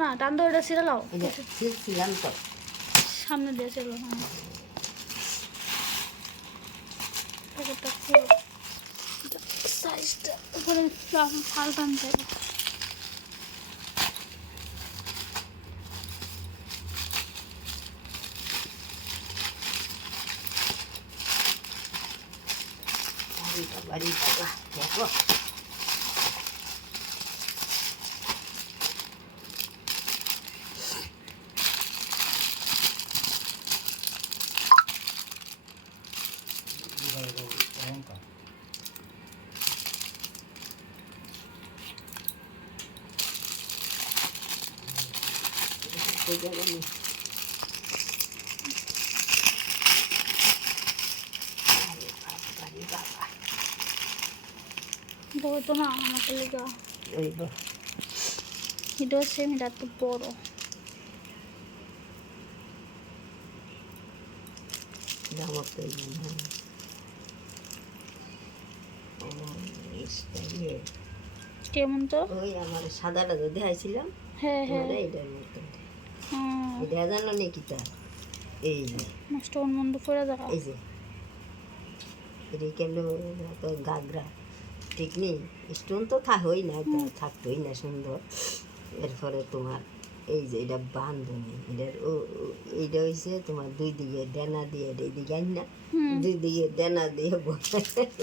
না টান তো এটা ছিঁড়ে লাও ছিলাম তো সামনে দিয়ে ছিল প্যাকেটটা ছিল সাইজটা উপরে পাল্টানতে বাড়ি দেখো তো না আমাকে লেগে এটা সেম এটা একটু বড় কেমন তো ওই আমার সাদাটা তো দেখাইছিলাম হ্যাঁ হ্যাঁ এইটার মতো এটা জানো নাকি তা এই যে স্টোন বন্ধ করে দেখা এই যে এটা কেমন তো গাগরা ঠিক নেই স্টোন তো হই না থাকতোই না সুন্দর এরপরে তোমার এই যে এটা বান্ধনি এটার এইটা হয়েছে তোমার দুই দিকে ডেনা দিয়ে এইদিকে আন না দুই দিকে ডেনা দিয়ে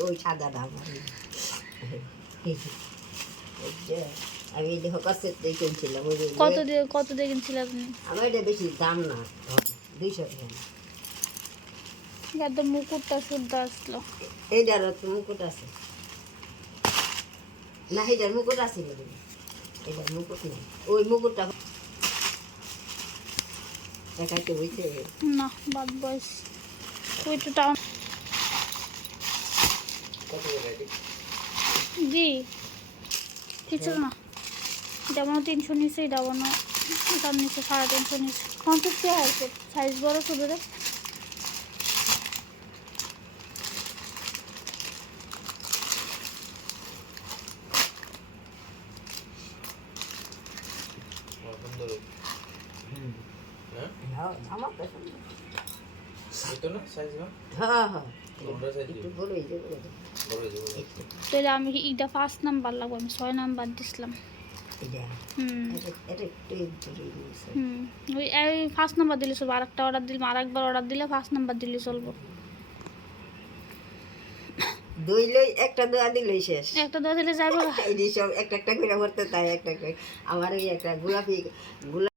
ওই সাদাটা আমার আমি এটা হকাসের দিয়ে কিনছিলাম কত দিয়ে কিনছিলেন আপনি আমার এটা বেশি দাম না 200 টাকা একদম মুকুটটা শুদ্ধ আসলো এইটার মুকুট আছে না এইটার মুকুট আছে এটার মুকুট নেই ওই মুকুটটা দেখাইতে হইছে না বাদ বয়স ওইটা টাউন জি কিছু না যেমন 300 নিচে এটা বানো তার নিচে 350 নিচে 50 টাকা আছে সাইজ বড় শুধু রে তাহলে আমি এটা 5 নাম্বার লাগবে আমি 6 নাম্বার দিছিলাম ওই 5 নাম্বার দিলে চলবো আরেকটা অর্ডার দিলাম আরেকবার অর্ডার দিলে 5 নাম্বার দিলে চলবো দুই লই একটা দোয়া দিলই শেষ একটা দোয়া দিলে যাইবো এই সব একটা একটা করে করতে তাই একটা আমার এই একটা গোলাপি